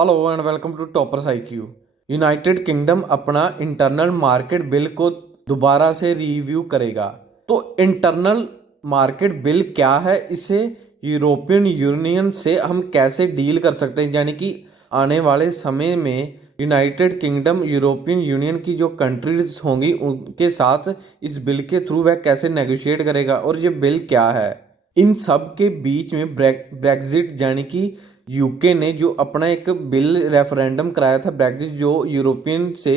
Hello and welcome to Toppers IQ. United Kingdom अपना internal market bill को दोबारा से रिव्यू करेगा। तो इंटरनल मार्केट बिल क्या है, इसे यूरोपियन यूनियन से हम कैसे डील कर सकते हैं, यानी कि आने वाले समय में यूनाइटेड किंगडम यूरोपियन यूनियन की जो कंट्रीज होंगी उनके साथ इस बिल के थ्रू वह कैसे नेगोशिएट करेगा और ये बिल क्या है। इन सब के बीच में ब्रेक्जिट यानी कि यूके ने जो अपना एक बिल रेफरेंडम कराया था, ब्रेक्जिट जो यूरोपियन से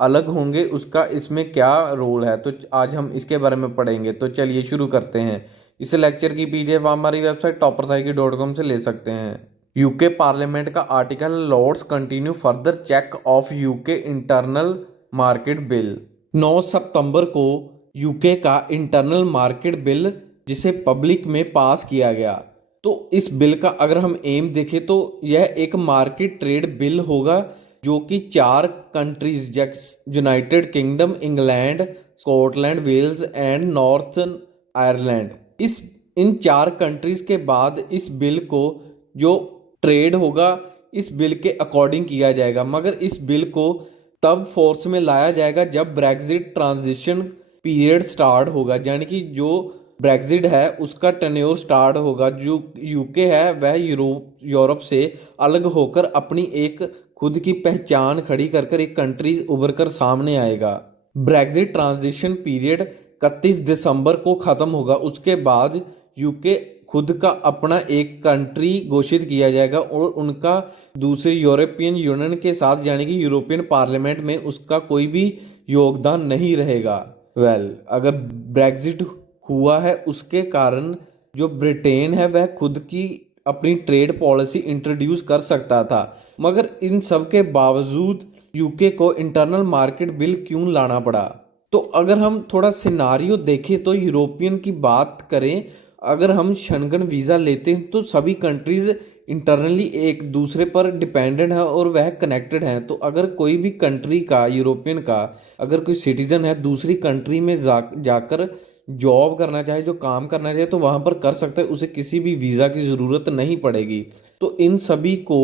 अलग होंगे, उसका इसमें क्या रोल है, तो आज हम इसके बारे में पढ़ेंगे। तो चलिए शुरू करते हैं। इस लेक्चर की पीडीएफ आप हमारी वेबसाइट toppersaiki.com से ले सकते हैं। यूके पार्लियामेंट का article Lords continue further check of UK internal market bill. 9 सितंबर को यूके का इंटरनल मार्केट बिल जिसे पब्लिक में पास किया गया। तो इस बिल का अगर हम एम देखें तो यह एक मार्केट ट्रेड बिल होगा जो कि 4 countries United Kingdom, England, Scotland, Wales and Northern Ireland, इस इन 4 कंट्रीज के बाद इस बिल को जो ट्रेड होगा इस बिल के अकॉर्डिंग किया जाएगा। मगर इस बिल को तब फोर्स में लाया जाएगा जब ब्रेक्जिट ट्रांजिशन पीरियड स्टार्ट होगा, यानी कि जो ब्रेक्जिट है उसका टेन्योर स्टार्ट होगा। जो यूके है वह यूरोप से अलग होकर अपनी एक खुद की पहचान खड़ी कर कर एक कंट्री उभर कर सामने आएगा। ब्रेक्जिट ट्रांजिशन पीरियड 31 दिसंबर को ख़त्म होगा। उसके बाद यूके खुद का अपना एक कंट्री घोषित किया जाएगा और उनका दूसरे यूरोपियन यूनियन के साथ यानी कि यूरोपियन पार्लियामेंट में उसका कोई भी योगदान नहीं रहेगा। अगर ब्रेक्जिट हुआ है उसके कारण जो ब्रिटेन है वह खुद की अपनी ट्रेड पॉलिसी इंट्रोड्यूस कर सकता था। मगर इन सब के बावजूद यूके को इंटरनल मार्केट बिल क्यों लाना पड़ा? तो अगर हम थोड़ा सिनारियो देखें तो यूरोपियन की बात करें, अगर हम शंघन वीज़ा लेते हैं तो सभी कंट्रीज इंटरनली एक दूसरे पर डिपेंडेंट है और वह कनेक्टेड हैं। तो अगर कोई भी कंट्री का, यूरोपियन का अगर कोई सिटीजन है दूसरी कंट्री में जाकर जॉब करना चाहे, जो काम करना चाहे, तो वहाँ पर कर सकता है, उसे किसी भी वीज़ा की ज़रूरत नहीं पड़ेगी। तो इन सभी को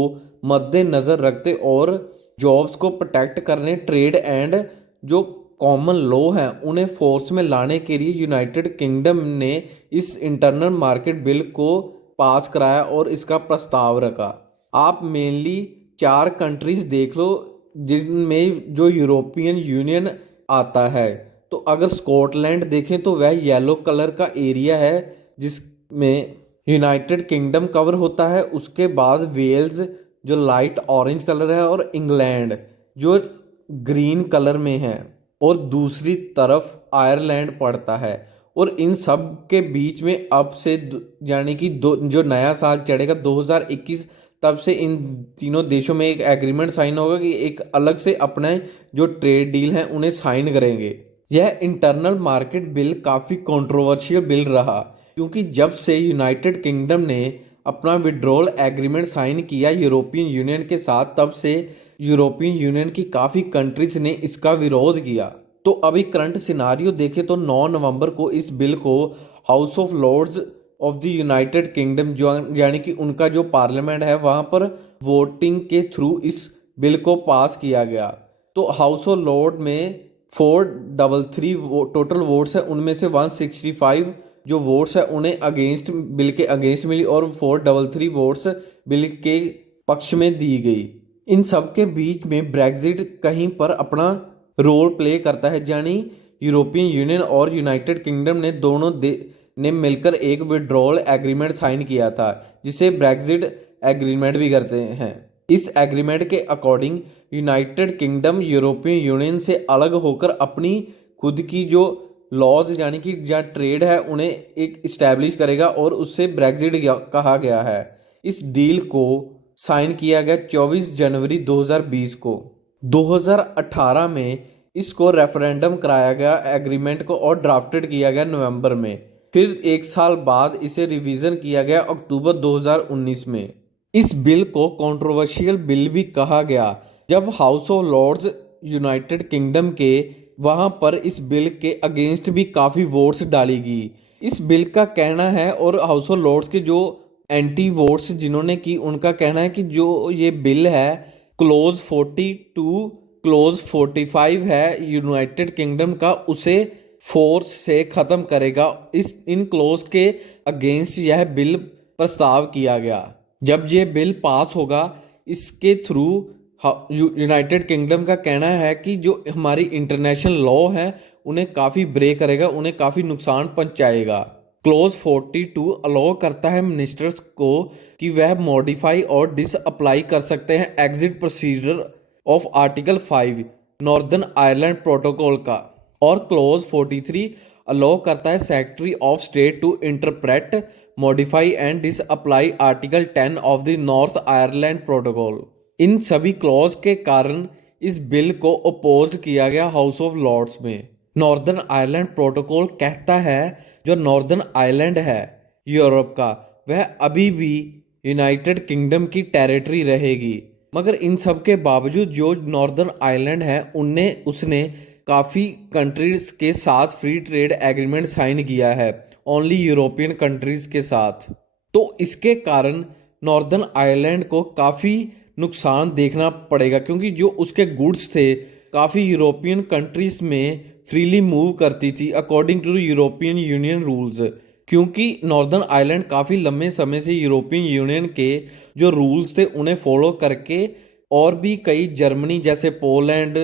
मद्देनज़र रखते और जॉब्स को प्रोटेक्ट करने, ट्रेड एंड जो कॉमन लॉ हैं उन्हें फोर्स में लाने के लिए यूनाइटेड किंगडम ने इस इंटरनल मार्केट बिल को पास कराया और इसका प्रस्ताव रखा। आप मेनली 4 कंट्रीज देख लो जिनमें जो यूरोपियन यूनियन आता है। तो अगर स्कॉटलैंड देखें तो वह येलो कलर का एरिया है जिसमें यूनाइटेड किंगडम कवर होता है। उसके बाद वेल्स जो लाइट ऑरेंज कलर है और इंग्लैंड जो ग्रीन कलर में है और दूसरी तरफ आयरलैंड पड़ता है। और इन सब के बीच में अब से यानी कि जो नया साल चढ़ेगा 2021, तब से इन तीनों देशों में एक एग्रीमेंट साइन होगा कि एक अलग से अपने जो ट्रेड डील हैं उन्हें साइन करेंगे। यह इंटरनल मार्केट बिल काफ़ी कंट्रोवर्शियल बिल रहा क्योंकि जब से यूनाइटेड किंगडम ने अपना विड्रॉल एग्रीमेंट साइन किया यूरोपियन यूनियन के साथ, तब से यूरोपियन यूनियन की काफ़ी कंट्रीज ने इसका विरोध किया। तो अभी करंट सिनारियो देखें तो 9 नवंबर को इस बिल को House of Lords of the United Kingdom जो यानी कि उनका जो पार्लियामेंट है वहाँ पर वोटिंग के थ्रू इस बिल को पास किया गया। तो हाउस ऑफ लॉर्ड में 433 टोटल वोट्स है, उनमें से 165 जो वोट्स है उन्हें अगेंस्ट बिल के अगेंस्ट मिली और 433 वोट्स बिल के पक्ष में दी गई। इन सब के बीच में ब्रेक्जिट कहीं पर अपना रोल प्ले करता है, यानी यूरोपियन यूनियन और यूनाइटेड किंगडम ने दोनों ने मिलकर एक विड्रॉल एग्रीमेंट साइन किया था जिसे ब्रेक्जिट एग्रीमेंट भी करते हैं। इस एग्रीमेंट के according United kingdom European union से अलग होकर अपनी खुद की जो लॉज यानी कि जहाँ ट्रेड है उन्हें एक इस्टेब्लिश करेगा और उससे ब्रेक्जिट कहा गया है। इस डील को साइन किया गया 24 जनवरी 2020 को। 2018 में इसको रेफरेंडम कराया गया एग्रीमेंट को और ड्राफ्टेड किया गया नवंबर में। फिर एक साल बाद इसे रिवीजन किया गया अक्टूबर 2019 में। इस बिल को कंट्रोवर्शियल बिल भी कहा गया जब House of Lords United Kingdom के वहां पर इस बिल के अगेंस्ट भी काफ़ी वोट्स डाली गई। इस बिल का कहना है और हाउस ऑफ लॉर्ड्स के जो एंटी वोट्स जिन्होंने की, उनका कहना है कि जो ये बिल है क्लोज 42 क्लोज 45 है यूनाइटेड किंगडम का, उसे फोर्स से ख़त्म करेगा। इन क्लोज के अगेंस्ट यह बिल प्रस्ताव किया गया। जब ये बिल पास होगा, इसके थ्रू यूनाइटेड किंगडम का कहना है कि जो हमारी इंटरनेशनल लॉ है उन्हें काफ़ी ब्रेक करेगा, उन्हें काफ़ी नुकसान पहुंचाएगा। क्लोज 42 अलाउ करता है मिनिस्टर्स को कि वह मॉडिफाई और डिस अप्लाई कर सकते हैं exit procedure of article 5 northern Ireland protocol का। और क्लोज 43 अलाउ करता है secretary of state to interpret modify and disapply article 10 of the north Ireland protocol. इन सभी क्लॉज के कारण इस बिल को अपोज किया गया हाउस ऑफ लॉर्ड्स में। नॉर्दर्न आयरलैंड प्रोटोकॉल कहता है जो नॉर्दर्न आयरलैंड है यूरोप का, वह अभी भी यूनाइटेड किंगडम की टेरिटरी रहेगी। मगर इन सब के बावजूद जो नॉर्दर्न आयरलैंड है उसने काफ़ी कंट्रीज के साथ फ्री ट्रेड एग्रीमेंट साइन किया है, ओनली यूरोपियन कंट्रीज के साथ। तो इसके कारण नॉर्दर्न आयरलैंड को काफ़ी नुकसान देखना पड़ेगा, क्योंकि जो उसके गुड्स थे काफ़ी यूरोपियन कंट्रीज में फ्रीली मूव करती थी according to European Union rules. क्योंकि नॉर्दर्न आयरलैंड काफ़ी लंबे समय से यूरोपियन यूनियन के जो रूल्स थे उन्हें फॉलो करके, और भी कई जर्मनी जैसे पोलैंड,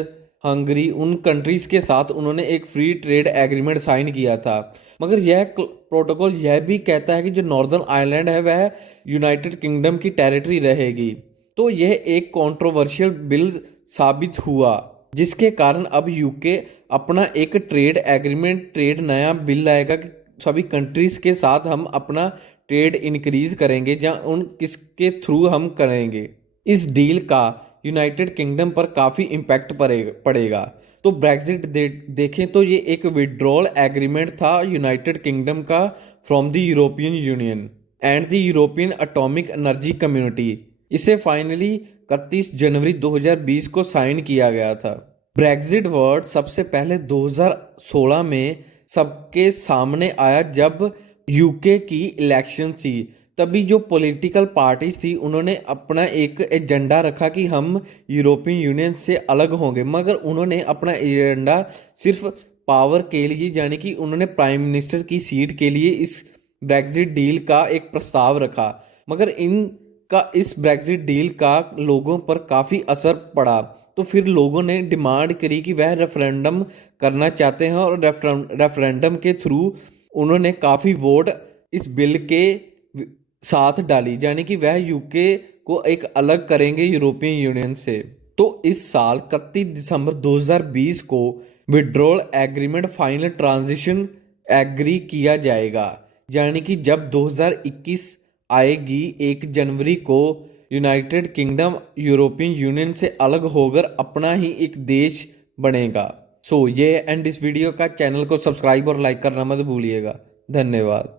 हंगरी, उन कंट्रीज़ के साथ उन्होंने एक फ्री ट्रेड एग्रीमेंट साइन किया था। मगर यह प्रोटोकॉल यह भी कहता है कि जो नॉर्दर्न आयरलैंड है वह यूनाइटेड किंगडम की टेरिटरी रहेगी। तो यह एक कंट्रोवर्शियल बिल साबित हुआ, जिसके कारण अब यूके अपना एक ट्रेड एग्रीमेंट, ट्रेड नया बिल लाएगा कि सभी कंट्रीज़ के साथ हम अपना ट्रेड इंक्रीज करेंगे, या उन किसके थ्रू हम करेंगे। इस डील का यूनाइटेड किंगडम पर काफ़ी इम्पैक्ट पड़ेगा। तो ब्रेक्जिट देखें तो ये एक विड्रॉल एग्रीमेंट था यूनाइटेड किंगडम का from the European union and the European atomic energy community. इसे फाइनली 31 जनवरी 2020 को साइन किया गया था। ब्रेक्जिट वर्ड सबसे पहले 2016 में सबके सामने आया जब यूके की इलेक्शन थी। तभी जो पॉलिटिकल पार्टीज थी उन्होंने अपना एक एजेंडा रखा कि हम यूरोपियन यूनियन से अलग होंगे, मगर उन्होंने अपना एजेंडा सिर्फ पावर के लिए, यानी कि उन्होंने प्राइम मिनिस्टर की सीट के लिए इस ब्रेक्जिट डील का एक प्रस्ताव रखा। मगर इस ब्रेक्जिट डील का लोगों पर काफ़ी असर पड़ा, तो फिर लोगों ने डिमांड करी कि वह रेफरेंडम करना चाहते हैं, और रेफरेंडम के थ्रू उन्होंने काफ़ी वोट इस बिल के साथ डाली, यानी कि वह यूके को एक अलग करेंगे यूरोपियन यूनियन से। तो इस साल 31 दिसंबर 2020 को withdrawal agreement final transition agree किया जाएगा, यानी कि जब 2021 आएगी 1 जनवरी को यूनाइटेड किंगडम यूरोपियन यूनियन से अलग होकर अपना ही एक देश बनेगा। सो ये एंड इस वीडियो का, चैनल को सब्सक्राइब और लाइक करना मत भूलिएगा। धन्यवाद।